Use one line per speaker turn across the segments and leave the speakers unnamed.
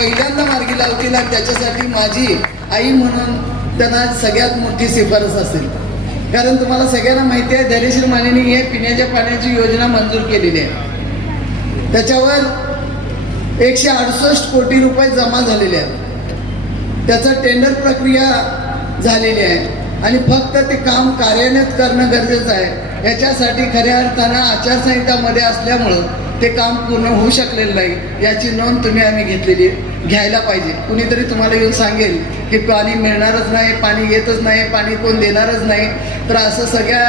पहिल्यांदा मार्गी लावतील आणि त्याच्यासाठी माझी आई म्हणून त्यांना सगळ्यात मोठी शिफारस असेल. कारण तुम्हाला सगळ्यांना माहिती आहे धैर्यशील मानेनी हे पिण्याच्या पाण्याची योजना मंजूर केलेली आहे. त्याच्यावर एकशे अडुसष्ट कोटी रुपये जमा झालेले आहेत. त्याचं टेंडर प्रक्रिया झालेली आहे. आणि फक्त ते काम कार्यान्वित करणं गरजेचं आहे. याच्यासाठी खऱ्या अर्थानं आचारसंहितामध्ये असल्यामुळं ते काम पूर्ण होऊ शकलेलं नाही. याची नोंद तुम्ही आम्ही घेतलेली आहे. घ्यायला पाहिजे. कुणीतरी तुम्हाला येऊन सांगेल की पाणी मिळणारच नाही पाणी येतच नाही पाणी कोण देणारच नाही. तर असं सगळ्या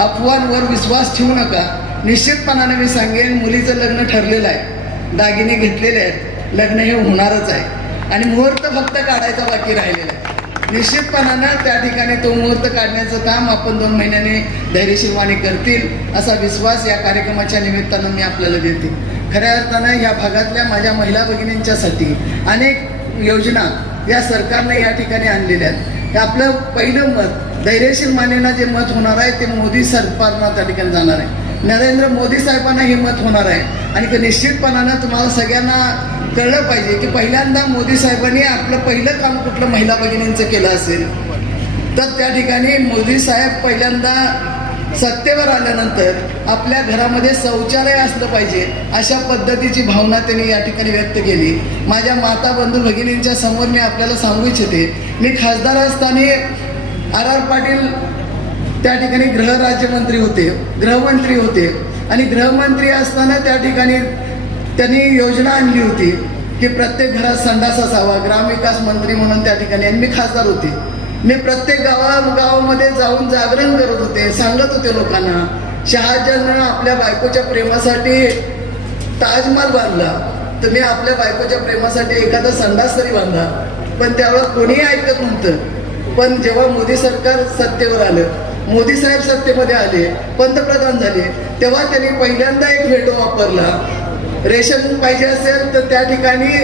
अफवांवर विश्वास ठेवू नका. निश्चितपणाने मी सांगेन मुलीचं लग्न ठरलेलं आहे. दागिने घेतलेले आहेत. लग्न हे होणारच आहे. आणि मुहूर्त फक्त काढायचा बाकी राहिलेला आहे. निश्चितपणानं त्या ठिकाणी तो मुहूर्त काढण्याचं काम आपण दोन महिन्याने धैर्यशीलवाणी करतील असा विश्वास या कार्यक्रमाच्या निमित्तानं मी आपल्याला देते. खऱ्या अर्थानं या भागातल्या माझ्या महिला भगिनींच्यासाठी अनेक योजना या सरकारने या ठिकाणी आणलेल्या आहेत. आपलं पहिलं मत धैर्यशील मानेना जे मत होणार आहे ते मोदी सरकारना त्या ठिकाणी जाणार आहे. नरेंद्र मोदी साहेबांना हे मत होणार आहे. आणि निश्चितपणानं तुम्हाला सगळ्यांना कळलं पाहिजे की पहिल्यांदा मोदी साहेबांनी आपलं पहिलं काम कुठलं महिला भगिनींचं केलं असेल? तर त्या ठिकाणी मोदी साहेब पहिल्यांदा सत्तेवर आल्यानंतर आपल्या घरामध्ये शौचालय असलं पाहिजे अशा पद्धतीची भावना त्यांनी या ठिकाणी व्यक्त केली. माझ्या माता बंधू भगिनींच्या समोर मी आपल्याला सांगू इच्छिते मी खासदार असताना आर आर पाटील त्या ठिकाणी गृहराज्यमंत्री होते गृहमंत्री होते. आणि गृहमंत्री असताना त्या ठिकाणी त्यांनी योजना आणली होती की प्रत्येक घरात संडास असावा ग्रामविकास मंत्री म्हणून त्या ठिकाणी आणि मी खासदार होते. मी प्रत्येक गावा गावामध्ये जाऊन जागरण करत होते सांगत होते लोकांना शहाजहाननं आपल्या बायकोच्या प्रेमासाठी ताजमहाल बांधला तर मी आपल्या बायकोच्या प्रेमासाठी एखादा संडास तरी बांधला पण त्यावेळेला कोणीही ऐकत नव्हतं. पण जेव्हा मोदी सरकार सत्तेवर आलं मोदी साहेब सत्तेमध्ये आले पंतप्रधान झाले तेव्हा त्यांनी पहिल्यांदा एक व्हेटो वापरला रेशन पाहिजे असेल तर त्या ठिकाणी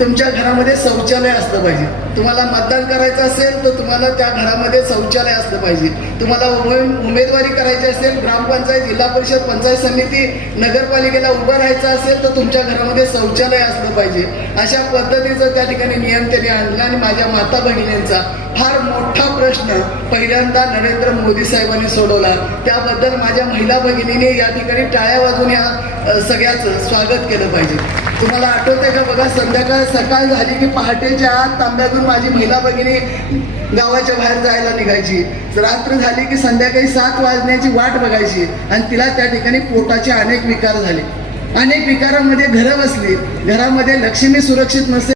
तुमच्या घरामध्ये शौचालय असलं पाहिजे. तुम्हाला मतदान करायचं असेल तर तुम्हाला त्या घरामध्ये शौचालय असलं पाहिजे. तुम्हाला उमे- उमेदवारी करायची असेल ग्रामपंचायत जिल्हा परिषद पंचायत समिती नगरपालिकेला उभं राहायचं असेल तर तुमच्या घरामध्ये शौचालय असलं पाहिजे. अशा पद्धतीचं त्या ठिकाणी नियम त्यांनी आणला आणि माझ्या माता भगिनींचा फार मोठा प्रश्न पहिल्यांदा नरेंद्र मोदी साहेबांनी सोडवला. त्याबद्दल माझ्या महिला भगिनीने या ठिकाणी टाळ्या वाजून या सगळ्याचं स्वागत केलं पाहिजे. तुम्हाला आठवतंय का बघा संध्याकाळ सकाळ झाली की पहाटेच्या आत तांब्यातून माझी महिला भगिनी गावाच्या बाहेर जायला निघायची. रात्र झाली की संध्याकाळी सात वाजण्याची वाट बघायची आणि तिला त्या ठिकाणी पोटाचे अनेक विकार झाले. अनेक विकारांमध्ये घरं बसली. घरामध्ये लक्ष्मी सुरक्षित नसेल